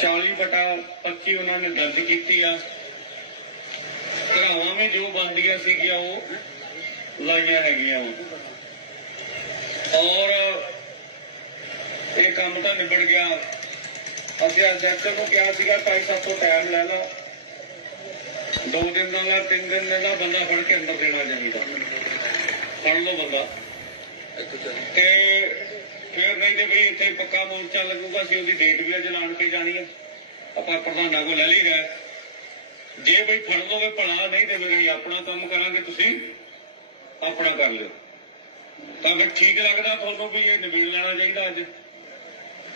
40 ਬਟਾ 25 ਉਹਨਾਂ ਨੇ ਦਰਜ ਕੀਤੀ ਆ। ਧਰਾਵਾਂ ਵਿੱਚ ਜੋ ਬੰਦੀਆਂ ਸੀਗੀਆਂ, ਉਹ ਲਾਈਆਂ ਹੈਗੀਆਂ ਔਰ ਇਹ ਕੰਮ ਤਾਂ ਨਿਬੜ ਗਿਆ। ਅਸੀਂ ਐਗਜ਼ੈਕਟਿਵ ਨੂੰ ਕਿਹਾ ਸੀਗਾ ਢਾਈ ਸੱਤ ਤੋਂ ਟਾਈਮ ਲੈ ਲਓ ਦੋ ਦਿਨ ਦਾ ਜਾਂ ਤਿੰਨ ਦਿਨ ਦਾ ਬੰਦਾ ਫੜ ਕੇ ਅੰਦਰ ਦੇਣਾ ਚਾਹੀਦਾ। ਫੜ ਲਓ ਬੰਦਾ। ਤੇ ਫਿਰ ਕਹਿੰਦੇ ਤੇ ਵੀ ਇੱਥੇ ਪੱਕਾ ਮੋਰਚਾ ਲੱਗੂਗਾ ਸੀ ਉਹਦੀ ਡੇਟ ਵੀ ਅੱਜ ਕੇ ਜਾਣੀ ਹੈ ਆਪਾਂ ਪ੍ਰਧਾਨਾਂ ਕੋਲ ਲੈ ਲਈ ਗਏ ਜੇ ਬਈ ਫੜ ਲੋਗੇ ਭਲਾ ਨਹੀਂ ਤੇ ਫਿਰ ਆਪਣਾ ਕੰਮ ਕਰਾਂਗੇ, ਤੁਸੀਂ ਆਪਣਾ ਕਰ ਲਿਓ। ਤਾਂ ਫਿਰ ਠੀਕ ਲੱਗਦਾ ਤੁਹਾਨੂੰ ਵੀ ਇਹ ਨਿਬੇੜ ਲੈਣਾ ਚਾਹੀਦਾ ਅੱਜ?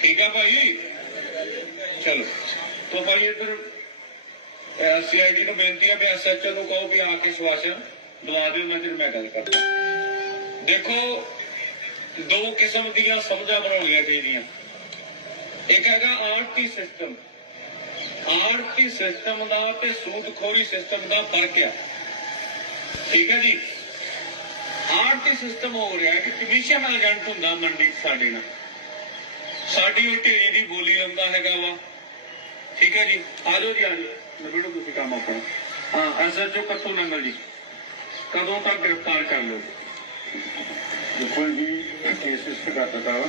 ਠੀਕ ਆ ਭਾਈ? ਚਲੋ। ਤਾਂ ਭਾਈ ਇਧਰ ਸੀਆਈਡੀ ਨੂੰ ਬੇਨਤੀ ਹੈ ਵੀ ਐਸਐਚਓ ਨੂੰ ਕਹੋ ਵੀ ਆ ਕੇ ਸਵਾਸ਼ਨ ਦਵਾ ਦਿਓ, ਮੈਂ ਫਿਰ ਮੈਂ ਗੱਲ ਕਰਦਾ। ਦੇਖੋ ਦੋ ਕਿਸਮ ਦੀਆਂ ਸਮਝਾਂ ਬਣਾਉਣੀਆਂ ਚਾਹੀਦੀਆਂ। ਇੱਕ ਹੈਗਾ ਆਰਟੀ ਸਿਸਟਮ ਆਰਟੀ ਸਿਸਟਮ ਦਾ ਤੇ ਸੂਦਖੋਰੀ ਸਿਸਟਮ ਦਾ ਫ਼ਰਕ ਆ। ਠੀਕ ਹੈ ਜੀ? ਆਰਟੀ ਸਿਸਟਮ ਹੋ ਰਿਹਾ ਕਿ ਕਮਿਸ਼ਨ ਏਜੰਟ ਹੁੰਦਾ ਮੰਡੀ ਸਾਡੇ ਨਾਲ। ਸਾਡੀ ਉਹ ਢੇਰੀ ਦੀ ਬੋਲੀ ਲੰਦਾ ਹੈਗਾ ਵਾ। ਠੀਕ ਹੈ ਜੀ? ਆ ਜਾਓ ਜੀ, ਆ ਜਾਓ। ਨਬੇੜੋ ਤੁਸੀਂ ਕੰਮ ਆਪਣਾ। ਹਾਂ ਐਸਐਚਓ ਕੱਥੋਂ ਨੰਗਲ ਜੀ। ਕਦੋਂ ਤੱਕ ਗ੍ਰਿਫਤਾਰ ਕਰ ਲਓ ਬਿਲਕੁਲ ਜੀ ਕੇਸ ਇਸ ਦਾ ਪਤਾ ਵਾ।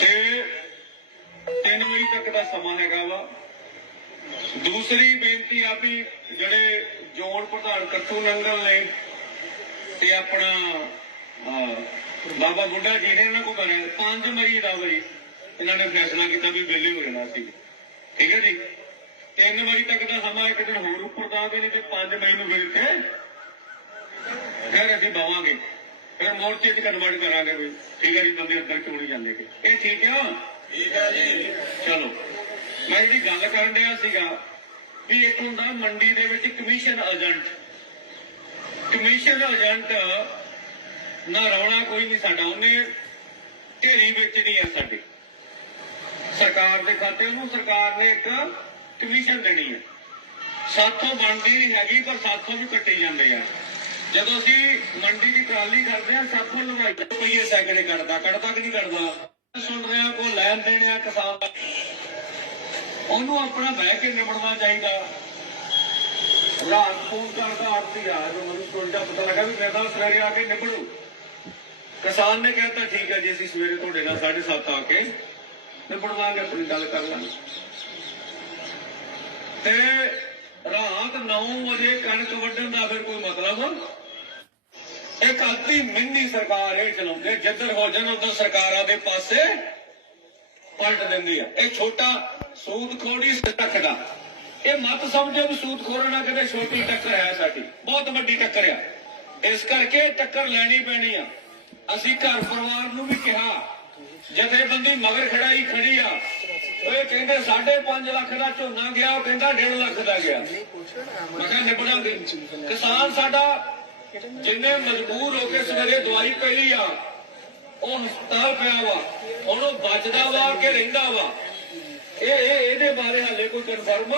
ਤੇ 3 ਮਈ ਤੱਕ ਦਾ ਸਮਾਂ ਹੈਗਾ ਵਾ। ਦੂਸਰੀ ਬੇਨਤੀ ਆ ਵੀ ਜਿਹੜੇ ਜੋਨ ਪ੍ਰਧਾਨ ਕੱਥੂ ਨੰਗਲ ਨੇ ਤੇ ਆਪਣਾ ਬਾਬਾ ਬੁੱਢਾ ਜੀ ਨੇ ਇਹਨਾਂ ਕੋ ਕਰਿਆ। 5 ਮਈ ਦਾ ਬਈ। ਇਹਨਾਂ ਨੇ ਫੈਸਲਾ ਕੀਤਾ ਵੀ ਵਿਹਲੇ ਹੋ ਜਾਣਾ ਸੀ। ਠੀਕ ਹੈ ਜੀ? 3 ਮਈ ਤੱਕ ਦਾ ਸਮਾਂ ਇੱਕ ਦਿਨ ਹੋਰ ਉੱਪਰ ਦਾ ਦੇ ਨਹੀਂ ਤੇ 5 ਮਈ ਨੂੰ ਫਿਰ ਇੱਥੇ, ਫਿਰ ਅਸੀਂ ਬਵਾਂਗੇ। ਫਿਰ ਮੋਰਚੇ 'ਚ ਕਨਵਰਟ ਕਰਾਂਗੇ ਵੀ ਠੀਕ ਹੈ ਜੀ ਬੰਦੇ ਅੰਦਰ ਕਿਉਂ ਨਹੀਂ ਜਾਂਦੇ। ਇਹ ਠੀਕ ਆ ਠੀਕ ਹੈ ਜੀ। ਚਲੋ। ਮੈਂ ਇਹਦੀ ਗੱਲ ਕਰਨ ਡਿਆ ਸੀਗਾ ਵੀ ਇੱਕ ਹੁੰਦਾ ਮੰਡੀ ਦੇ ਵਿੱਚ ਕਮਿਸ਼ਨ ਏਜੰਟ। ਕਮਿਸ਼ਨ ਏਜੰਟ ਨਾ ਰੌਣਾ ਕੋਈ ਨਹੀਂ ਸਾਡਾ ਉਹਨੇ ਢੇਰੀ ਵੇਚਣੀ ਹੈ ਸਾਡੀ। ਸਰਕਾਰ ਦੇ ਖਾਤੇ ਉਹਨੂੰ ਸਰਕਾਰ ਨੇ ਇੱਕ ਕਮਿਸ਼ਨ ਦੇਣੀ ਹੈ। ਸਾਥੋਂ ਬਣਦੀ ਨਹੀਂ ਹੈਗੀ ਪਰ ਸਾਥੋਂ ਵੀ ਕੱਟੇ ਜਾਂਦੇ ਆ। ਜਦੋਂ ਅਸੀਂ ਮੰਡੀ ਦੀ ਟਰਾਲੀ ਕਰਦੇ ਆ ਸਾਥੋਂ ਲਵਾਈ ਰੁਪਈਏ ਸੈਕੜੇ ਕੱਢਦਾ ਕੱਢਦਾ ਕਿ ਨਹੀਂ ਕੱਢਦਾ? ਸੁਣ ਰਿਹਾ ਕੋ ਲੈਣ ਦੇਣ ਆ ਕਿਸਾਨ? ਦਾ। ਉਹਨੂੰ ਆਪਣਾ ਬਹਿ ਕੇ ਨਿਬੜਨਾ ਚਾਹੀਦਾ। ਰਾਤ ਫੋਨ ਕਰਦਾ, ਆਰਤੀ ਆ ਜੋ ਮੈਨੂੰ ਸੁਣ ਜਾ ਪਤਾ ਲੱਗਾ ਵੀ ਮੈਂ ਤਾਂ ਸਵੇਰੇ ਆ ਕੇ ਨਿਬੜੂ। ਕਿਸਾਨ ਨੇ ਕਹਿਤਾ, ਠੀਕ ਹੈ ਜੀ, ਅਸੀਂ ਸਵੇਰੇ ਤੁਹਾਡੇ ਨਾਲ 7:30 ਆ ਕੇ ਨਿਬੜ ਲਾਂਗੇ ਆਪਣੀ ਗੱਲ ਕਰ ਲਾਂਗੇ। ਤੇ ਰਾਤ 9 ਵਜੇ ਕਣਕ ਵੱਢਣ ਦਾ ਫਿਰ ਕੋਈ ਮਤਲਬ? ਇੱਕ ਅੱਧੀ ਮਿੰਨੀ ਸਰਕਾਰ ਇਹ ਚਲਾਉਂਦੇ, ਜਿੱਧਰ ਹੋ ਜਾਣ ਉਧਰ ਸਰਕਾਰਾਂ ਦੇ ਪਾਸੇ ਪਲਟ ਦਿੰਦੀ ਆ। ਇਹ ਛੋਟਾ ਸੂਦ ਖੋੜੀ ਰੱਖਦਾ ਇਹ ਮਤ ਸਮਝੋ ਵੀ ਸੂਦ ਖੋਰਨਾ ਕਦੇ ਛੋਟੀ ਟੱਕਰ ਹੈ ਸਾਡੀ। ਬਹੁਤ ਵੱਡੀ ਟੱਕਰ ਆ। ਇਸ ਕਰਕੇ ਟੱਕਰ ਲੈਣੀ ਪੈਣੀ ਆ। ਅਸੀਂ ਘਰ ਪਰਿਵਾਰ ਨੂੰ ਵੀ ਕਿਹਾ, ਜਥੇਬੰਦੀ ਮਗਰ ਖੜਾਈ ਖੜੀ ਆ। ਉਹ ਇਹ ਕਹਿੰਦੇ 5.5 ਲੱਖ ਦਾ ਝੋਨਾ ਗਿਆ, ਉਹ ਕਹਿੰਦਾ 1.5 ਲੱਖ ਦਾ ਗਿਆ। ਮੈਂ ਕਿਹਾ ਨਿਬੜਾਂਗੇ ਕਿਸਾਨ ਸਾਡਾ ਜਿੰਨੇ ਮਜਬੂਰ ਹੋ ਕੇ ਸਵੇਰੇ ਦਵਾਈ ਪਈ ਆ, ਉਹ ਹਸਪਤਾਲ ਪਿਆ ਵਾ, ਹੁਣ ਉਹ ਬਚਦਾ ਵਾ ਕਿ ਰਹਿੰਦਾ ਵਾ? ਇਹ ਇਹ ਇਹਦੇ ਬਾਰੇ ਹਾਲੇ ਕੋਈ ਕਨਫਰਮ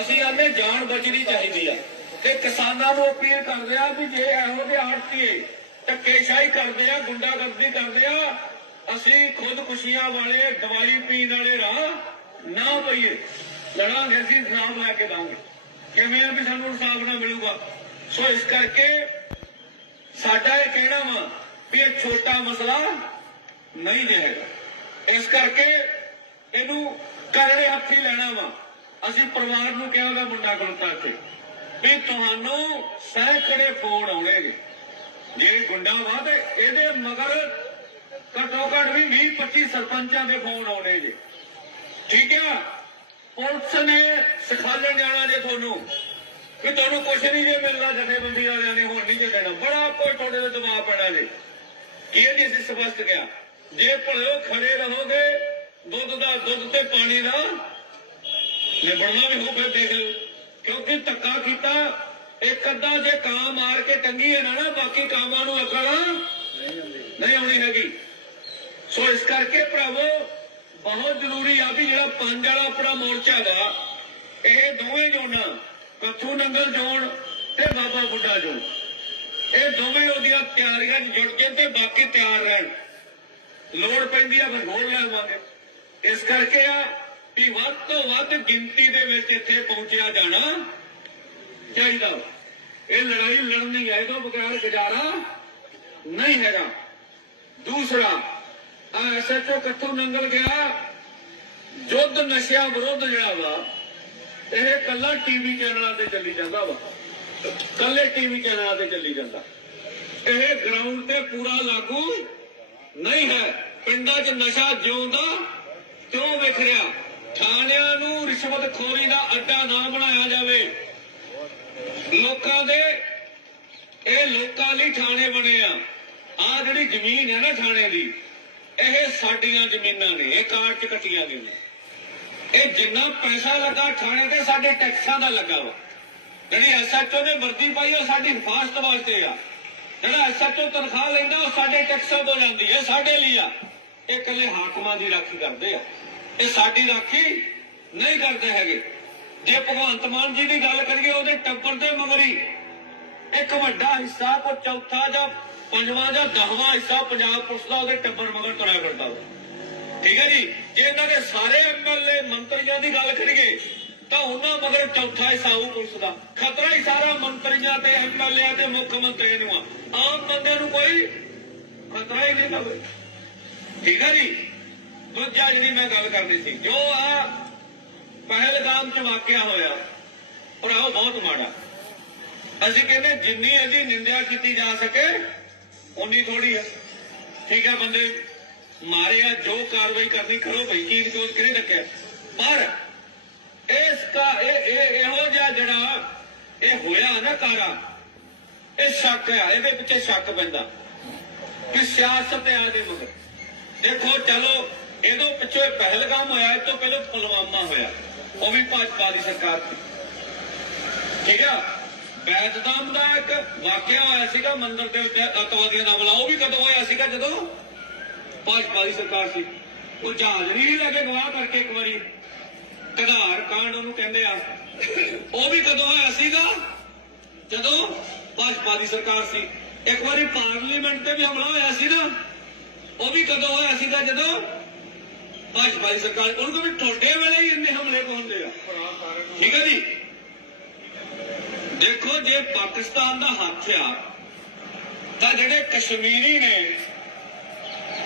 ਅਸੀਂ ਆਨੇ ਜਾਨ ਬਚਣੀ ਚਾਹੀਦੀ ਆ। ਤੇ ਕਿਸਾਨਾਂ ਨੂੰ ਅਪੀਲ ਕਰਦੇ ਆ ਵੀ ਜੇ ਇਹੋ ਜਿਹੇ ਆੜਤੀਏ ਧੱਕੇਸ਼ਾਹੀ ਕਰਦੇ ਆ, ਗੁੰਡਾਗਰਦੀ ਕਰਦੇ ਆ ਅਸੀਂ ਖੁਦਕੁਸ਼ੀਆਂ ਵਾਲੇ ਦਵਾਈ ਪੀਣ ਵਾਲੇ ਰਾਹ ਨਾ ਪਈਏ। ਲੜਾਂਗੇ, ਅਸੀਂ ਇਨਸਾਫ ਲੈ ਕੇ ਦਾਂਗੇ। ਕਿਵੇਂ ਆ ਵੀ ਸਾਨੂੰ ਇਨਸਾਫ ਨਾ ਮਿਲੂਗਾ? ਸੋ ਇਸ ਕਰਕੇ ਸਾਡਾ ਇਹ ਕਹਿਣਾ ਵਾ ਵੀ ਇਹ ਛੋਟਾ ਮਸਲਾ ਨਹੀਂ ਜੇ ਇਸ ਕਰਕੇ ਇਹਨੂੰ ਕਰੜੇ ਹੱਥੀ ਲੈਣਾ ਵਾ। ਅਸੀਂ ਪਰਿਵਾਰ ਨੂੰ ਕਿਹਾ ਉਹਦਾ ਮੁੰਡਾ ਗੁਲਤਾ ਤੇ ਵੀ ਤੁਹਾਨੂੰ ਸੈਂਕੜੇ ਫੋਨ ਆਉਣੇ ਜੇ ਗੁੰਡਾ ਵਾ ਤੇ ਇਹਦੇ ਮਗਰ ਘੱਟੋ ਘੱਟ ਵੀ 20 25 ਸਰਪੰਚਾਂ ਦੇ ਫੋਨ ਆਉਣੇ ਜੇ। ਠੀਕ ਆ? ਪੁਲਿਸ ਨੇ ਸਿਖਾਲਣ ਜਾਣਾ ਜੇ ਤੁਹਾਨੂੰ। ਕਿ ਤੁਹਾਨੂੰ ਕੁਛ ਨਹੀਂ ਜੇ ਮਿਲਣਾ, ਜਥੇਬੰਦੀ ਵਾਲਿਆਂ ਨੇ ਹੁਣ ਨਹੀਂ ਜੇ ਦੇਣਾ। ਬੜਾ ਕੋਈ ਤੁਹਾਡੇ ਤੇ ਦਬਾਅ ਪੈਣਾ ਜੇ। ਇਹ ਅਸੀਂ ਸਪਸ਼ਟ ਕਿਹਾ? ਜੇ ਭਲਿਓ ਖੜੇ ਰਹੋਗੇ, ਦੁੱਧ ਦਾ, ਦੁੱਧ ਤੇ ਪਾਣੀ ਦਾ ਨਿਬੜਨਾ ਵੀ ਹੋਵੇ ਦੇਖ ਲਿਓ। ਕਿਉਂਕਿ ਧੱਕਾ ਕੀਤਾ, ਇੱਕ ਅੱਧਾ ਜੇ ਕਾਂ ਮਾਰ ਕੇ ਟੰਗੀ ਹੈ ਨਾ ਬਾਕੀ ਕਾਮਾਂ ਨੂੰ ਅਕਲ ਨਹੀਂ ਆਉਣੀ ਹੈਗੀ। ਸੋ ਇਸ ਕਰਕੇ ਭਰਾਵੋ, ਬਹੁਤ ਜ਼ਰੂਰੀ ਆ ਵੀ ਜਿਹੜਾ ਪੰਜ ਵਾਲਾ ਆਪਣਾ ਮੋਰਚਾ ਦਾ ਇਹ ਦੋਵੇਂ ਜ਼ੋਨਾਂ, ਕੱਥੂ ਨੰਗਲ ਜ਼ੋਨ ਤੇ ਬਾਬਾ ਬੁੱਢਾ ਜ਼ੋਨ। ਇਹ ਦੋਵੇਂ ਉਹਦੀਆਂ ਤਿਆਰੀਆਂ ਜੁੜ ਕੇ ਤੇ ਬਾਕੀ ਤਿਆਰ ਰਹਿਣ। ਲੋੜ ਪੈਂਦੀ ਆ, ਫਿਰ ਹੋਰ ਲੈ ਇਸ ਕਰਕੇ ਆ ਵੀ ਵੱਧ ਤੋਂ ਵੱਧ ਗਿਣਤੀ ਦੇ ਵਿੱਚ ਇੱਥੇ ਪਹੁੰਚਿਆ ਜਾਣਾ ਚਾਹੀਦਾ। ਇਹ ਲੜਾਈ ਲੜਨੀ ਹੈ ਇਹਦੋਂ ਬਗੈਰ ਗੁਜ਼ਾਰਾ ਨਹੀਂ ਹੈਗਾ। ਦੂਸਰਾ ਆ ਐਸਐਚਓ ਕਿੱਥੋਂ ਨੰਗਲ ਗਿਆ। ਜੁੱਧ ਨਸ਼ਿਆਂ ਵਿਰੁੱਧ ਜਿਹੜਾ ਵਾ, ਇਹ ਕੱਲਾ ਟੀਵੀ ਚੈਨਲਾਂ ਤੇ ਚੱਲੀ ਜਾਂਦਾ ਵਾ। ਕੱਲੇ ਟੀਵੀ ਚੈਨਲਾਂ ਤੇ ਚੱਲੀ ਜਾਂਦਾ। ਇਹ ਗਰਾਊਂਡ ਤੇ ਪੂਰਾ ਲਾਗੂ ਨਹੀਂ ਹੈ। ਪਿੰਡਾਂ 'ਚ ਨਸ਼ਾ ਜਿਉਂਦਾ, ਕਿਉਂ ਵਿਖ ਰਿਹਾ? ਥਾਣਿਆਂ ਨੂੰ ਰਿਸ਼ਵਤ ਖੋਰੀ ਦਾ ਅੱਡਾ ਨਾ ਬਣਾਇਆ ਜਾਵੇ। ਲੋਕਾਂ ਦੇ, ਇਹ ਲੋਕਾਂ ਲਈ ਥਾਣੇ ਬਣੇ ਆ। ਆ ਜਿਹੜੀ ਜ਼ਮੀਨ ਹੈ ਨਾ ਥਾਣੇ ਦੀ ਇਹ ਸਾਡੀਆਂ ਜ਼ਮੀਨਾਂ ਨੇ, ਇਹ ਕਾਰਡ 'ਚ ਕੱਟੀਆਂ ਗਈਆਂ ਨੇ। ਇਹ ਜਿੰਨਾ ਪੈਸਾ ਲੱਗਾ ਥਾਣੇ ਤੇ, ਸਾਡੇ ਟੈਕਸਾਂ ਦਾ ਲੱਗਾ ਵਾ। ਜਿਹੜੀ ਐਸਐਚਓ ਨੇ ਵਰਦੀ ਪਾਈ, ਉਹ ਸਾਡੀ ਹਿਫਾਜ਼ਤ ਵਾਸਤੇ ਆ। ਜਿਹੜਾ ਐਸਐਚਓ ਤਨਖਾਹ ਲੈਂਦਾ, ਉਹ ਸਾਡੇ ਟੈਕਸਾਂ ਤੋਂ ਜਾਂਦੀ ਹੈ, ਸਾਡੇ ਲਈ ਆ। ਇਹ ਇਕੱਲੇ ਹਾਕਮਾਂ ਦੀ ਰਾਖੀ ਕਰਦੇ ਆ। ਇਹ ਸਾਡੀ ਰਾਖੀ ਨਹੀਂ ਕਰਦੇ ਹੈਗੇ। ਜੇ ਭਗਵੰਤ ਮਾਨ ਜੀ ਦੀ ਗੱਲ ਕਰੀਏ, ਉਹਦੇ ਟੱਬਰ ਦੇ ਮਗਰੀ ਇੱਕ ਵੱਡਾ ਹਿੱਸਾ ਕੋ ਚੌਥਾ ਜਾਂ ਪੰਜਵਾਂ ਜਾਂ ਦਸਵਾਂ ਹਿੱਸਾ ਪੰਜਾਬ ਪੁਲਿਸ ਦਾ ਉਹਦੇ ਟੱਬਰ ਮਗਰ ਤੁਰਿਆ ਫਿਰਦਾ ਠੀਕ ਹੈ ਜੀ? ਜੇ ਇਹਨਾਂ ਦੇ ਸਾਰੇ ਐਮਐਲਏ ਮੰਤਰੀਆਂ ਦੀ ਗੱਲ ਕਰੀਏ, ਤਾਂ ਉਹਨਾਂ ਮਗਰ ਚੌਥਾ ਹਿੱਸਾ ਉਹ ਪੁਲਿਸ ਦਾ। ਖਤਰਾ ਹੀ ਸਾਰਾ ਮੰਤਰੀਆਂ ਤੇ ਐਮਐਲਏ ਤੇ ਮੁੱਖ ਮੰਤਰੀ ਨੂੰ ਆ। ਆਮ ਬੰਦੇ ਨੂੰ ਕੋਈ ਖਤਰਾ ਹੀ ਨਹੀਂ ਨਾ ਠੀਕ ਹੈ ਜੀ? ਦੂਜਾ ਜਿਹੜੀ ਮੈਂ ਗੱਲ ਕਰਨੀ ਸੀ, ਜੋ ਆ ਪਹਿਲਗਾਮ ਚ ਵਾਕਿਆ ਹੋਇਆ, ਭਰਾਓ ਬਹੁਤ ਮਾੜਾ। ਅਸੀਂ ਕਹਿੰਦੇ ਜਿੰਨੀ ਇਹਦੀ ਨਿੰਦਿਆ ਕੀਤੀ ਜਾ ਸਕੇ ਉਨੀ ਥੋੜੀ ਆ। ਠੀਕ ਹੈ ਬੰਦੇ ਮਾਰੇ ਜੋ ਕਾਰਵਾਈ ਕਰਨੀ ਕਰੋ ਭਈ, ਕੀ ਕੋਈ ਕਿਹਨੇ ਰੱਖਿਆ? ਪਰ ਇਸ ਦਾ ਇਹ ਇਹੋ ਜਿਹਾ ਜਿਹੜਾ ਇਹ ਹੋਇਆ ਨਾ ਕਾਰਾ, ਇਹ ਸ਼ੱਕ ਆ, ਇਹਦੇ ਪਿੱਛੇ ਸ਼ੱਕ ਪੈਂਦਾ ਕਿ ਸਿਆਸਤ ਹੈ ਇਹਦੇ ਮਗਰ। ਦੇਖੋ, ਚਲੋ, ਇਹਦੋਂ ਪਿੱਛੇ ਪਹਿਲਗਾਮ ਹੋਇਆ, ਇਹ ਤੋਂ ਪਹਿਲਾਂ ਪੁਲਵਾਮਾ ਹੋਇਆ, ਉਹ ਵੀ ਭਾਜਪਾ ਦੀ ਸਰਕਾਰ ਸੀ ਠੀਕ ਆ? ਬੈਦਦਾਮ ਦਾ ਇੱਕ ਵਾਕਿਆ ਹੋਇਆ ਸੀਗਾ, ਮੰਦਿਰ ਦੇ ਉੱਤੇ ਅੱਤਵਾਦੀਆਂ ਦਾ ਹਮਲਾ, ਉਹ ਵੀ ਕਦੋਂ ਹੋਇਆ ਸੀਗਾ ਜਦੋਂ? ਭਾਜਪਾ ਦੀ ਸਰਕਾਰ ਸੀ। ਉਹ ਜਹਾਜ਼ ਨਹੀਂ ਲੱਗੇ ਗਵਾਹ ਕਰਕੇ ਇੱਕ ਵਾਰੀ। ਕਧਾਰ ਕਾਂਡ ਉਹਨੂੰ ਕਹਿੰਦੇ ਆ। ਉਹ ਵੀ ਕਦੋਂ ਹੋਇਆ ਸੀਗਾ? ਜਦੋਂ ਭਾਜਪਾ ਦੀ ਸਰਕਾਰ ਸੀ। ਇੱਕ ਵਾਰੀ ਪਾਰਲੀਮੈਂਟ ਤੇ ਵੀ ਹਮਲਾ ਹੋਇਆ ਸੀ ਨਾ, ਉਹ ਵੀ ਕਦੋਂ ਹੋਇਆ ਸੀਗਾ ਜਦੋਂ? ਭਾਜਪਾ ਦੀ ਸਰਕਾਰ, ਉਹਨੂੰ ਵੀ ਟੋਡੇ ਵੇਲੇ ਹੀ ਇੰਨੇ ਹਮਲੇ ਹੁੰਦੇ ਆ। ਠੀਕ ਹੈ ਜੀ? ਦੇਖੋ ਜੇ ਪਾਕਿਸਤਾਨ ਦਾ ਹੱਥ ਆ, ਤਾਂ ਜਿਹੜੇ ਕਸ਼ਮੀਰੀ ਨੇ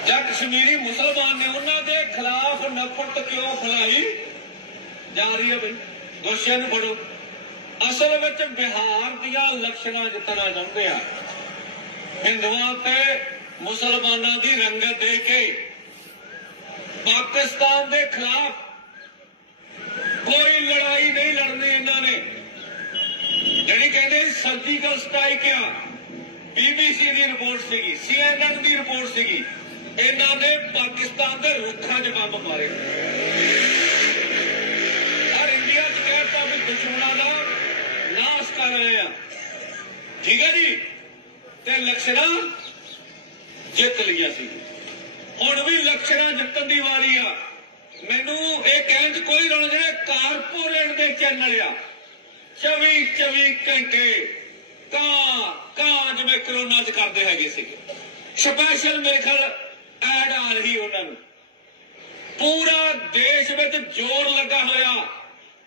ਜਾਂ ਕਸ਼ਮੀਰੀ ਮੁਸਲਮਾਨ ਨੇ, ਉਹਨਾਂ ਦੇ ਖਿਲਾਫ ਨਫ਼ਰਤ ਕਿਉਂ ਫੈਲਾਈ ਜਾ ਰਹੀ ਹੈ ਬਈ? ਦੋਸ਼ੀਆਂ ਨੂੰ ਫੜੋ। ਅਸਲ ਵਿੱਚ ਬਿਹਾਰ ਦੀਆਂ ਇਲੈਕਸ਼ਨਾਂ ਜਿੱਤਣਾ ਚਾਹੁੰਦੇ ਆ। ਹਿੰਦੂਆਂ ਤੇ ਮੁਸਲਮਾਨਾਂ ਦੀ ਰੰਗਤ ਦੇ ਕੇ ਪਾਕਿਸਤਾਨ ਦੇ ਖਿਲਾਫ ਕੋਈ ਲੜਾਈ ਨਹੀਂ ਲੜਨੀ ਇਹਨਾਂ ਨੇ। ਜਿਹੜੀ ਕਹਿੰਦੇ ਸਰਜੀਕਲ ਸਟ੍ਰਾਈਕ ਆ ਬੀਬੀਸੀ ਦੀ ਰਿਪੋਰਟ ਸੀਗੀ ਸੀਐਨਐਨ ਦੀ ਰਿਪੋਰਟ ਸੀਗੀ। ਇਹਨਾਂ ਨੇ ਪਾਕਿਸਤਾਨ ਦੇ ਰੁੱਖਾਂ 'ਚ ਬੰਬ ਮਾਰੇ। ਔਰ ਇੰਡੀਆ 'ਚ ਕਹਿਤਾ ਵੀ ਦੁਸ਼ਮਣਾਂ ਦਾ ਨਾਸ਼ ਕਰ ਰਹੇ ਆ। ਠੀਕ ਹੈ ਜੀ? ਤੇ ਲਕਸ਼ਣਾ ਜਿੱਤ ਲਿਆ ਸੀ। ਹੁਣ ਵੀ ਲਕਸ਼ਣਾ ਜਿੱਤਣ ਦੀ ਵਾਰੀ ਆ। ਮੈਨੂੰ ਇਹ ਕਹਿਣ 'ਚ ਕੋਈ ਰੌਲਾ ਨਹੀਂ ਕਾਰਪੋਰੇਟ ਦੇ ਚੈਨਲ ਆ। 24 24 ਘੰਟੇ ਕਾਂ ਕਾਂ ਜਿਵੇਂ ਕਰੋਨਾ 'ਚ ਕਰਦੇ ਹੈਗੇ ਸੀ। ਸਪੈਸ਼ਲ ਮੇਰੇ ਖਿਆਲ ਐਡ ਆ ਰਹੀ ਉਹਨਾਂ ਨੂੰ। ਪੂਰਾ ਦੇਸ਼ ਵਿੱਚ ਜ਼ੋਰ ਲੱਗਾ ਹੋਇਆ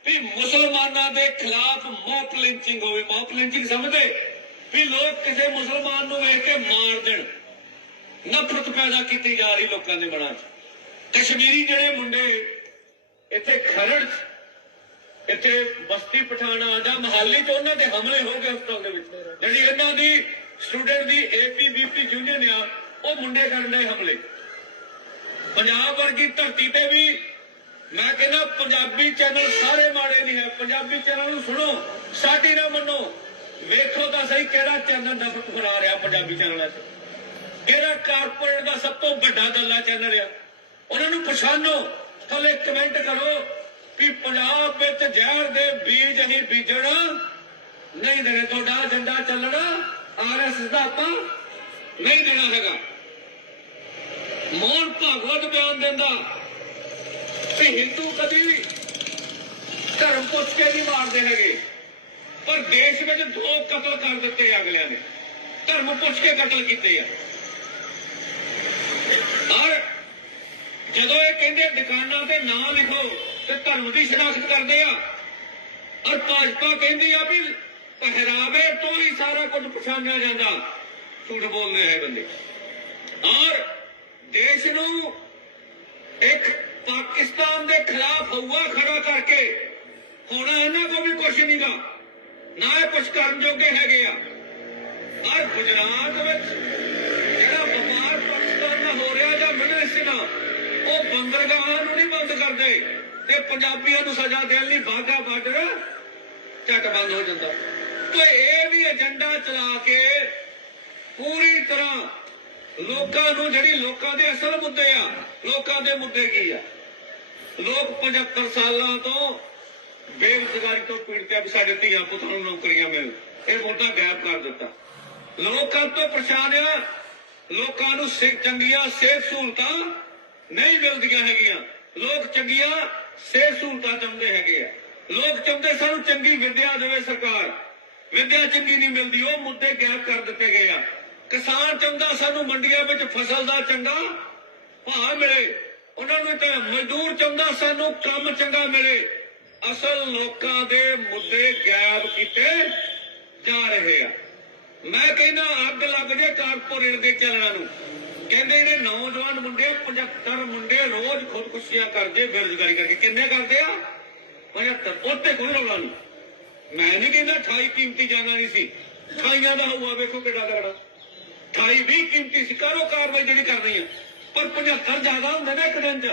ਵੀ ਮੁਸਲਮਾਨਾਂ ਦੇ ਖਿਲਾਫ ਮੌਕ ਲਿੰਚਿੰਗ ਹੋਵੇ। ਮੌਕ ਲਿੰਚਿੰਗ ਸਮਝਦੇ ਵੀ ਲੋਕ ਕਿਸੇ ਮੁਸਲਮਾਨ ਨੂੰ ਵੇਖ ਕੇ ਮਾਰ ਦੇਣ। ਨਫ਼ਰਤ ਪੈਦਾ ਕੀਤੀ ਜਾ ਰਹੀ ਲੋਕਾਂ ਦੇ ਮਨਾਂ 'ਚ। ਕਸ਼ਮੀਰੀ ਜਿਹੜੇ ਮੁੰਡੇ ਇੱਥੇ ਖਰੜ 'ਚ ਇੱਥੇ ਬਸਤੀ ਪਠਾਣਾ ਜਾਂ ਮਹਾਲੀ ਤੋਂ ਉਹਨਾਂ ਦੇ ਹਮਲੇ ਹੋ ਗਏ ਹਸਪਤਾਲ ਦੇ ਵਿੱਚ। ਜਿਹੜੀ ਇਹਨਾਂ ਦੀ ਸਟੂਡੈਂਟ ਦੀ ਏਪੀਬੀਪੀ ਯੂਨੀਅਨ ਆ, ਉਹ ਮੁੰਡੇ ਕਰਨ ਦੇ ਹਮਲੇ। ਪੰਜਾਬ ਵਰਗੀ ਧਰਤੀ ਤੇ ਵੀ ਮੈਂ ਕਹਿੰਦਾ ਪੰਜਾਬੀ ਚੈਨਲ ਸਾਰੇ ਮਾੜੇ ਨਹੀਂ ਹੈ। ਪੰਜਾਬੀ ਚੈਨਲ ਨੂੰ ਸੁਣੋ, ਸਾਡੀ ਨਾ ਮੰਨੋ। ਵੇਖੋ ਤਾਂ ਸਹੀ ਕਿਹੜਾ ਚੈਨਲ ਨਫ਼ਰਤ ਫੈਲਾ ਰਿਹਾ ਪੰਜਾਬੀ ਚੈਨਲ 'ਚ। ਕਿਹੜਾ ਕਾਰਪੋਰੇਟ ਦਾ ਸਭ ਤੋਂ ਵੱਡਾ ਗੱਲਾਂ ਚੈਨਲ ਆ। ਉਹਨਾਂ ਨੂੰ ਪਛਾਣੋ, ਥੱਲੇ ਕਮੈਂਟ ਕਰੋ। ਵੀ ਪੰਜਾਬ ਵਿੱਚ ਜ਼ਹਿਰ ਦੇ ਬੀਜ ਅਸੀਂ ਬੀਜਣਾ। ਨਹੀਂ ਦੇਣੇ, ਤੁਹਾਡਾ ਏਜੰਡਾ ਚੱਲਣਾ ਆਰਐਸਐਸ ਦਾ ਆਪਾਂ ਨਹੀਂ ਦੇਣਾ ਹੈਗਾ। ਮੋਹਨ ਭਾਗਵਤ ਬਿਆਨ ਦਿੰਦਾ ਕਿ ਹਿੰਦੂ ਕਦੀ ਵੀ ਧਰਮ ਪੁੱਛ ਕੇ ਨਹੀਂ ਮਾਰਦੇ ਹੈਗੇ। ਪਰ ਦੇਸ਼ ਵਿੱਚ ਦੋ ਕਤਲ ਕਰ ਦਿੱਤੇ ਅਗਲਿਆਂ ਨੇ। ਧਰਮ ਪੁੱਛ ਕੇ ਕਤਲ ਕੀਤੇ ਆ। ਔਰ ਜਦੋਂ ਇਹ ਕਹਿੰਦੇ ਦੁਕਾਨਾਂ ਤੇ ਨਾਂ ਲਿਖੋ ਤੇ ਧਰਮ ਦੀ ਸ਼ਨਾਖਤ ਕਰਦੇ ਆ। ਔਰ ਭਾਜਪਾ ਕਹਿੰਦੀ ਆ ਵੀ ਪਹਿਰਾਵੇ ਤੋਂ ਹੀ ਸਾਰਾ ਕੁਝ ਪਛਾਣਿਆ ਜਾਂਦਾ। ਝੂਠ ਬੋਲਦੇ ਹੈ ਬੰਦੇ। ਔਰ ਦੇਸ਼ ਨੂੰ ਇੱਕ ਪਾਕਿਸਤਾਨ ਦੇ ਖਿਲਾਫ ਹਊਆ ਖੜਾ ਕਰਕੇ ਹੁਣ ਇਹਨਾਂ ਕੋ ਵੀ ਕੁਛ ਨਹੀਂਗਾ ਨਾ ਇਹ ਕੁਛ ਕਰਨ ਜੋਗੇ ਹੈਗੇ ਆ। ਔਰ ਗੁਜਰਾਤ ਵਿੱਚ ਜਿਹੜਾ ਵਪਾਰ ਪਾਕਿਸਤਾਨ ਨਾਲ ਹੋ ਰਿਹਾ ਜਾਂ ਮਿਡਲ ਈਸਟ ਉਹ ਬੰਦਰਗਾਹਾਂ ਨੂੰ ਨਹੀਂ ਬੰਦ ਕਰਦੇ। ਤੇ ਪੰਜਾਬੀਆਂ ਨੂੰ ਸਜ਼ਾ ਦੇਣ ਲਈ ਬਾਗਾ ਬਾਰਡਰ ਝਟ ਬੰਦ ਹੋ ਜਾਂਦਾ। ਤੇ ਇਹ ਵੀ ਏਜੰਡਾ ਚਲਾ ਕੇ ਪੂਰੀ ਤਰ੍ਹਾਂ ਲੋਕਾਂ ਨੂੰ ਜਿਹੜੀ ਲੋਕਾਂ ਦੇ ਅਸਲ ਮੁੱਦੇ ਆ, ਲੋਕਾਂ ਦੇ ਮੁੱਦੇ ਕੀ ਆ? ਲੋਕ 75 ਸਾਲਾਂ ਤੋਂ ਬੇਰੁਜ਼ਗਾਰੀ ਤੋਂ ਪੀੜਤ ਆ ਵੀ ਸਾਡੇ ਧੀਆਂ ਪੁੱਤਾਂ ਨੂੰ ਨੌਕਰੀਆਂ ਮਿਲਣ। ਇਹ ਮੁੱਦਾ ਗਾਇਬ ਕਰ ਦਿੱਤਾ। ਲੋਕਾਂ ਤੋਂ ਪਰੇਸ਼ਾਨ ਆ, ਲੋਕਾਂ ਨੂੰ ਚੰਗੀਆਂ ਸਿਹਤ ਸਹੂਲਤਾਂ ਨਹੀਂ ਮਿਲਦੀਆਂ ਹੈਗੀਆਂ। ਲੋਕ ਚੰਗੀਆਂ ਸਿਹਤ ਸਹੂਲਤਾਂ ਚਾਹੁੰਦੇ ਹੈਗੇ ਆ। ਲੋਕ ਚਾਹੁੰਦੇ ਸਾਨੂੰ ਚੰਗੀ ਵਿਦਿਆ ਦੇਵੇ ਸਰਕਾਰ। ਵਿਦਿਆ ਚੰਗੀ ਨਹੀਂ ਮਿਲਦੀ, ਉਹ ਮੁੱਦੇ ਗਾਇਬ ਕਰ ਦਿੱਤੇ ਗਏ ਆ। ਕਿਸਾਨ ਚਾਹੁੰਦਾ ਸਾਨੂੰ ਮੰਡੀਆਂ ਵਿੱਚ ਫਸਲ ਦਾ ਚੰਗਾ ਭਾਅ ਮਿਲੇ। ਉਹਨਾਂ ਨੂੰ ਤਾਂ ਮਜ਼ਦੂਰ ਚਾਹੁੰਦਾ ਸਾਨੂੰ ਕੰਮ ਚੰਗਾ ਮਿਲੇ। ਅਸਲ ਲੋਕਾਂ ਦੇ ਮੁੱਦੇ ਗਾਇਬ ਕੀਤੇ ਜਾ ਰਹੇ ਆ। ਮੈਂ ਕਹਿੰਦਾ ਅੱਗ ਲੱਗ ਜੇ ਕਾਰਪੋਰੇਟ ਦੇ ਚੱਲਣਾ ਨੂੰ। ਕਹਿੰਦੇ ਨੇ ਨੌਜਵਾਨ ਮੁੰਡੇ 75 ਮੁੰਡੇ ਰੋਜ਼ ਖੁਦਕੁਸ਼ੀਆਂ ਕਰਦੇ, ਬੇਰੁਜ਼ਗਾਰੀ ਕਰਕੇ। ਕਿੰਨੇ ਕਰਦੇ ਆ? 75 ਉੱਤੇ ਕੋਈ ਰੌਲਾ ਨਹੀਂ। ਮੈਂ ਨਹੀਂ ਕਹਿੰਦਾ 28 ਕੀਮਤੀ ਜਾਣਾ ਨਹੀਂ ਸੀ। 28 ਦਾ ਹੋਊਗਾ ਵੇਖੋ ਕਿੱਡਾ ਤਗੜਾ 28 ਵੀ ਕੀਮਤੀ ਸੀ। ਕਰੋ ਕਾਰਵਾਈ ਜਿਹੜੀ ਕਰਨੀ ਹੈ ਪਰ 75 ਜ਼ਿਆਦਾ ਹੁੰਦੇ ਨੇ ਇੱਕ ਦਿਨ ਚ।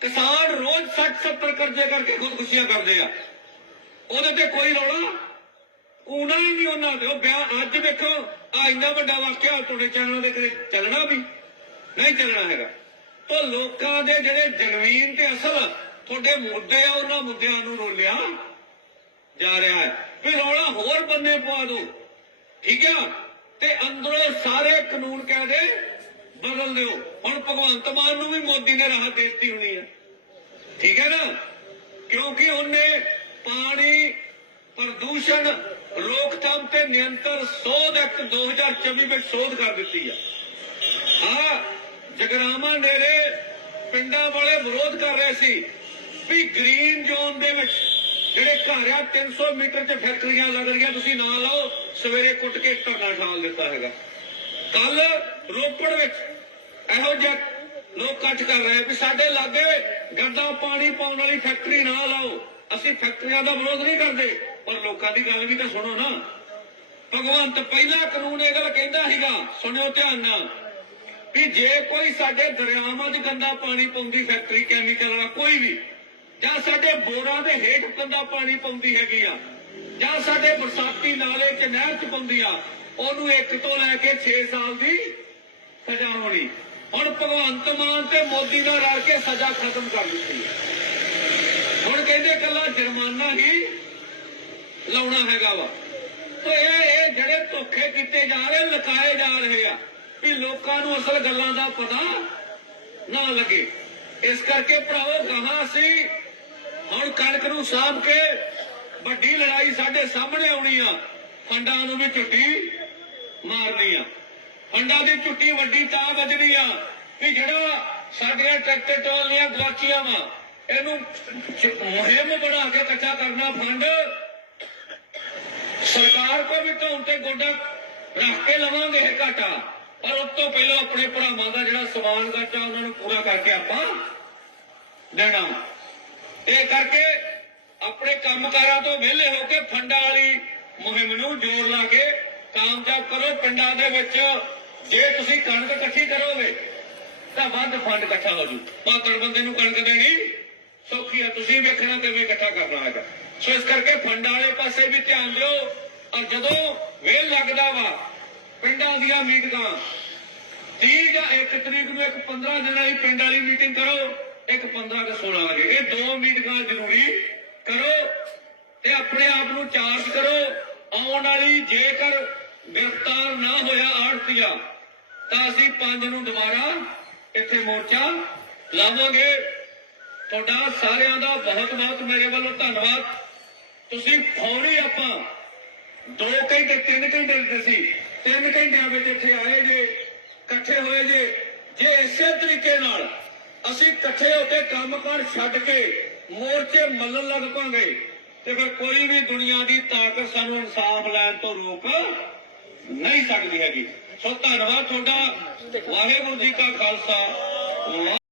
ਕਿਸਾਨ ਰੋਜ਼ 60 70 ਕਰਜ਼ੇ ਕਰਕੇ ਖੁਦਕੁਸ਼ੀਆਂ ਕਰਦੇ ਆ। ਉਹਦੇ ਤੇ ਕੋਈ ਰੌਲਾ ਕੂਣਾ ਹੀ ਨਹੀਂ ਉਹਨਾਂ ਦੇ। ਉਹ ਬਿਆਨ ਅੱਜ ਵੇਖੋ ਆ ਇੰਨਾ ਵੱਡਾ ਵਾਕਿਆ ਤੁਹਾਡੇ ਚੈਨਲ ਦੇ ਕਿਤੇ ਚੱਲਣਾ ਵੀ। ਨਹੀਂ ਚੱਲਣਾ ਹੈਗਾ। ਤਾਂ ਲੋਕਾਂ ਦੇ ਜਿਹੜੇ ਜਨਵੀਨ ਤੇ ਅਸਲ ਤੁਹਾਡੇ ਮੁੱਦੇ ਆ, ਉਹਨਾਂ ਮੁੱਦਿਆਂ ਨੂੰ ਰੋਲਿਆ ਜਾ ਰਿਹਾ ਹੈ। ਵੀ ਰੌਲਾ ਹੋਰ ਬੰਨੇ ਪਵਾ ਦੋ। ਠੀਕ ਆ? ਤੇ ਅੰਦਰੋਂ ਸਾਰੇ ਕਾਨੂੰਨ ਕਹਿ ਦੇ ਬਦਲ ਦਿਓ। ਹੁਣ ਭਗਵੰਤ ਮਾਨ ਨੂੰ ਵੀ ਮੋਦੀ ਨੇ ਰਾਹਤ ਦੇ ਦਿੱਤੀ ਹੋਣੀ ਹੈ ਠੀਕ ਹੈ ਨਾ? ਕਿਉਂਕਿ ਉਹਨੇ ਪਾਣੀ, ਪ੍ਰਦੂਸ਼ਣ ਰੋਕਥਾਮ ਤੇ ਨਿਯੰਤਰਣ, ਸੋਧ ਐਕਟ 2024 ਵਿੱਚ ਸੋਧ ਕਰ ਦਿੱਤੀ ਹੈ ਆ ਜਗਰਾਮਾ ਨੇੜੇ ਪਿੰਡਾਂ ਵਾਲੇ ਵਿਰੋਧ ਕਰ ਰਹੇ ਸੀ ਵੀ ਗ੍ਰੀਨ ਜ਼ੋਨ ਦੇ ਵਿੱਚ ਜਿਹੜੇ ਘਰ ਆ 300 ਮੀਟਰ 'ਚ ਫੈਕਟਰੀਆਂ ਲੱਗ ਰਹੀਆਂ, ਤੁਸੀਂ ਨਾ ਲਾਓ ਸਵੇਰੇ ਕੁੱਟ ਕੇ ਧਰਨਾ ਠਾਲ ਦਿੱਤਾ ਹੈਗਾ। ਕੱਲ ਰੋਪੜ ਵਿੱਚ ਇਹੋ ਜਿਹਾ ਲੋਕ ਇਕੱਠ ਕਰ ਰਹੇ ਵੀ ਸਾਡੇ ਲਾਗੇ ਗੰਦਾ ਪਾਣੀ ਪਾਉਣ ਵਾਲੀ ਫੈਕਟਰੀ ਨਾ ਲਾਓ ਅਸੀਂ ਫੈਕਟਰੀਆਂ ਦਾ ਵਿਰੋਧ ਨਹੀਂ ਕਰਦੇ, ਪਰ ਲੋਕਾਂ ਦੀ ਗੱਲ ਵੀ ਤਾਂ ਸੁਣੋ ਨਾ। ਭਗਵੰਤ ਪਹਿਲਾ ਕਾਨੂੰਨ ਇਹ ਗੱਲ ਕਹਿੰਦਾ ਸੀਗਾ, ਸੁਣਿਓ ਧਿਆਨ ਨਾਲ। ਵੀ ਜੇ ਕੋਈ ਸਾਡੇ ਦਰਿਆਵਾਂ 'ਚ ਗੰਦਾ ਪਾਣੀ ਪਾਉਂਦੀ ਫੈਕਟਰੀ ਕੈਮੀਕਲ ਵਾਲਾ, ਕੋਈ ਵੀ, ਜਾਂ ਸਾਡੇ ਬੋਰਾਂ ਦੇ ਹੇਠ ਗੰਦਾ ਪਾਣੀ ਪਾਉਂਦੀ ਹੈਗੀ ਆ, ਜਾਂ ਸਾਡੇ ਬਰਸਾਤੀ ਨਾਲੇ 'ਚ ਨਹਿਰ 'ਚ ਪਾਉਂਦੀ ਆ, ਉਹਨੂੰ ਇੱਕ ਤੋਂ ਲੈ ਕੇ 6 ਸਾਲ ਦੀ ਸਜ਼ਾ ਹੋਣੀ। ਹੁਣ ਭਗਵੰਤ ਮਾਨ ਤੇ ਮੋਦੀ ਨਾਲ ਰਲ ਕੇ ਸਜ਼ਾ ਖਤਮ ਕਰ ਦਿੱਤੀ ਹੁਣ ਕਹਿੰਦੇ ਕੱਲਾ ਜੁਰਮਾਨਾ ਹੀ ਲਾਉਣਾ ਹੈਗਾ ਵਾ। ਤੋ ਇਹ ਇਹ ਜਿਹੜੇ ਧੋਖੇ ਕੀਤੇ ਜਾ ਰਹੇ ਲਕਾਏ ਜਾ ਰਹੇ ਆ ਵੀ ਲੋਕਾਂ ਨੂੰ ਅਸਲ ਗੱਲਾਂ ਦਾ ਪਤਾ ਨਾ ਲੱਗੇ। ਇਸ ਕਰਕੇ ਭਰਾਵੋ, ਗਾਹਾਂ ਸੀ ਹੁਣ ਕਣਕ ਨੂੰ ਸਾਂਭ ਕੇ ਵੱਡੀ ਲੜਾਈ ਸਾਡੇ ਸਾਹਮਣੇ ਆਉਣੀ ਆ। ਫੰਡਾਂ ਨੂੰ ਵੀ ਝੁੱਟੀ ਮਾਰਨੀ ਆ। ਫੰਡਾਂ ਦੀ ਝੁੱਟੀ ਵੱਡੀ ਤਾਂ ਵੱਜਣੀ ਆ ਵੀ ਜਿਹੜਾ ਸਾਡੀਆਂ ਟਰੈਕਟਰ ਟਰਾਲੀਆਂ ਗਵਾਚੀਆਂ ਵਾ, ਇਹਨੂੰ ਮੁਹਿੰਮ ਬਣਾ ਕੇ ਇਕੱਠਾ ਕਰਨਾ ਫੰਡ ਸਰਕਾਰ ਕੋ ਵੀ ਧੌਣ ਤੇ ਗੋਡਾ ਰੱਖ ਕੇ ਲਵਾਂਗੇ ਘਾਟਾ। ਪਰ ਉਸ ਤੋਂ ਪਹਿਲਾਂ ਆਪਣੇ ਭਰਾਵਾਂ ਦਾ ਜਿਹੜਾ ਸਮਾਨ ਘਾਟਾ ਉਹਨਾਂ ਨੂੰ ਪੂਰਾ ਕਰਕੇ ਆਪਾਂ ਦੇਣਾ। ਇਹ ਕਰਕੇ ਆਪਣੇ ਕੰਮਕਾਰਾਂ ਤੋਂ ਵਿਹਲੇ ਹੋ ਕੇ ਫੰਡਾਂ ਵਾਲੀ ਮੁਹਿੰਮ ਨੂੰ ਜ਼ੋਰ ਲਾ ਕੇ ਕਾਮਯਾਬ ਕਰੋ। ਪਿੰਡਾਂ ਦੇ ਵਿੱਚ ਜੇ ਤੁਸੀਂ ਕਣਕ ਇਕੱਠੀ ਕਰੋਗੇ ਤਾਂ ਵੱਧ ਫੰਡ ਇਕੱਠਾ ਹੋ ਜੂ। ਪਾਤੜ ਬੰਦੇ ਨੂੰ ਕਣਕ ਦੇਣੀ ਸੌਖੀ ਆ। ਤੁਸੀਂ ਵੇਖਣਾ ਕਿਵੇਂ ਇਕੱਠਾ ਕਰਨਾ ਹੈਗਾ। ਸੋ ਇਸ ਕਰਕੇ ਫੰਡ ਵਾਲੇ ਪਾਸੇ ਵੀ ਧਿਆਨ ਦਿਓ। ਔਰ ਜਦੋਂ ਵੇਲ ਲੱਗਦਾ ਵਾ ਪਿੰਡਾਂ ਦੀਆਂ ਮੀਟਿੰਗਾਂ। 30 ਜਾਂ 1 ਤਰੀਕ ਨੂੰ ਇੱਕ 15 ਦਿਨਾਂ ਦੀ ਪਿੰਡ ਵਾਲੀ ਮੀਟਿੰਗ ਕਰੋ, ਇੱਕ 15 ਤੇ 16 ਵਜੇ। ਇਹ ਦੋ ਮੀਟਿੰਗਾਂ ਜ਼ਰੂਰੀ ਕਰੋ ਤੇ ਆਪਣੇ ਆਪ ਨੂੰ ਚਾਰਜ ਕਰੋ। ਆਉਣ ਵਾਲੀ ਜੇਕਰ ਗ੍ਰਿਫਤਾਰ ਨਾ ਹੋਇਆ ਆੜਤੀਆ, ਤਾਂ ਅਸੀਂ ਪੰਜ ਨੂੰ ਦੁਬਾਰਾ ਇੱਥੇ ਮੋਰਚਾ ਲਾਵਾਂਗੇ। ਤੁਹਾਡਾ ਸਾਰਿਆਂ ਦਾ ਬਹੁਤ ਬਹੁਤ ਮੇਰੇ ਵੱਲੋਂ ਧੰਨਵਾਦ। ਤੁਸੀਂ ਫੌਰੀ ਆਪਾਂ 2 ਘੰਟੇ 3 ਘੰਟੇ ਦਿੱਤੇ ਸੀ। ਤਿੰਨ ਘੰਟਿਆਂ ਵਿੱਚ ਇੱਥੇ ਆਏ ਜੇ, ਇਕੱਠੇ ਹੋਏ ਜੇ ਜੇ ਇਸੇ ਤਰੀਕੇ ਨਾਲ ਅਸੀਂ ਇਕੱਠੇ ਹੋ ਕੇ ਕੰਮ ਕਾਰ ਛੱਡ ਕੇ ਮੋਰਚੇ ਮੱਲਣ ਲੱਗ ਪਾਂਗੇ, ਤੇ ਫਿਰ ਕੋਈ ਵੀ ਦੁਨੀਆ ਦੀ ਤਾਕਤ ਸਾਨੂੰ ਇਨਸਾਫ ਲੈਣ ਤੋਂ ਰੋਕ ਨਹੀਂ ਸਕਦੀ ਹੈਗੀ। ਸੋ ਧੰਨਵਾਦ ਤੁਹਾਡਾ। ਵਾਹਿਗੁਰੂ ਜੀ ਕਾ ਖਾਲਸਾ। ਵਾਹਿ-